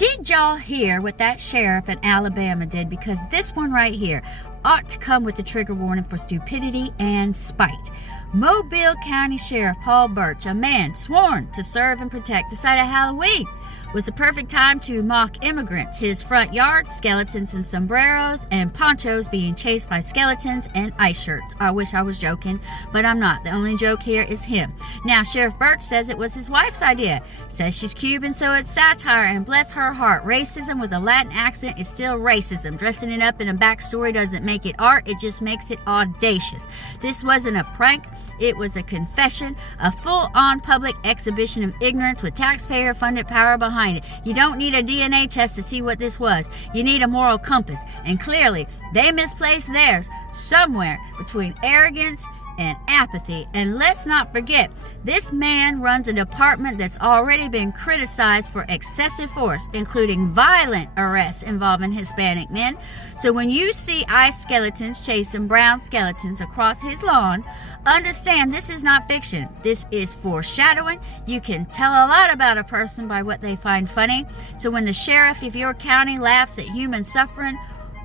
Did y'all hear what that sheriff in Alabama did? Because this one right here ought to come with a trigger warning for stupidity and spite. Mobile County Sheriff Paul Burch, a man sworn to serve and protect, decided Halloween was the perfect time to mock immigrants. His front yard, skeletons in sombreros and ponchos being chased by skeletons and ice shirts. I wish I was joking, but I'm not. The only joke here is him. Now, Sheriff Burch says it was his wife's idea. Says she's Cuban, so it's satire, and bless her heart, racism with a Latin accent is still racism. Dressing it up in a backstory doesn't make it art, it just makes it audacious. This wasn't a prank, it was a confession, a full-on public exhibition of ignorance with taxpayer-funded power behind it. You don't need a DNA test to see what this was. You need a moral compass. And clearly, they misplaced theirs somewhere between arrogance and apathy. And let's not forget, this man runs a department that's already been criticized for excessive force, including violent arrests involving Hispanic men. So when you see ice skeletons chasing brown skeletons across his lawn, understand this is not fiction. This is foreshadowing. You can tell a lot about a person by what they find funny. So when the sheriff of your county laughs at human suffering,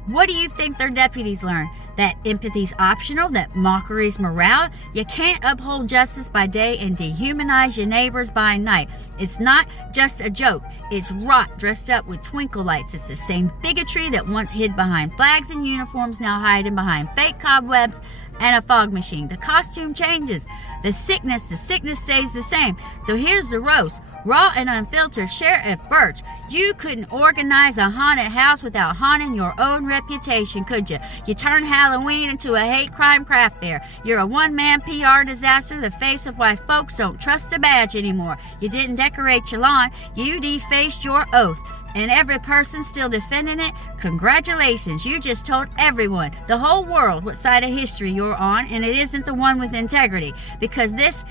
what do you think their deputies learn? That empathy's optional, that mockery's morale? You can't uphold justice by day and dehumanize your neighbors by night. It's not just a joke. It's rot dressed up with twinkle lights. It's the same bigotry that once hid behind flags and uniforms, now hiding behind fake cobwebs and a fog machine. The costume changes. The sickness stays the same. So here's the roast. Raw and unfiltered, Sheriff Burch, you couldn't organize a haunted house without haunting your own reputation, could you? You turned Halloween into a hate crime craft fair. You're a one-man PR disaster, the face of why folks don't trust a badge anymore. You didn't decorate your lawn, you defaced your oath. And every person still defending it, congratulations, you just told everyone, the whole world, what side of history you're on, and it isn't the one with integrity. Because this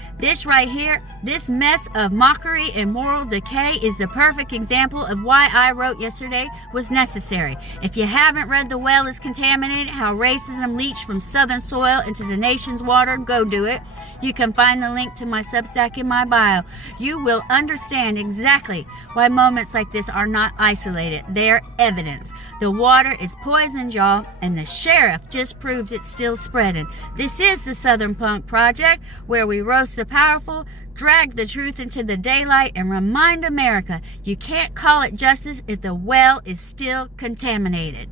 right here, this mess of mockery and moral decay is the perfect example of why I wrote yesterday was necessary. If you haven't read The Well is Contaminated, How Racism Leached from Southern Soil into the Nation's Water, go do it. You can find the link to my Substack in my bio. You will understand exactly why moments like this are not isolated. They're evidence. The water is poisoned, y'all, and the sheriff just proved it's still spreading. This is the Southern Punk Project, where we roast the powerful, drag the truth into the daylight, and remind America you can't call it justice if the well is still contaminated.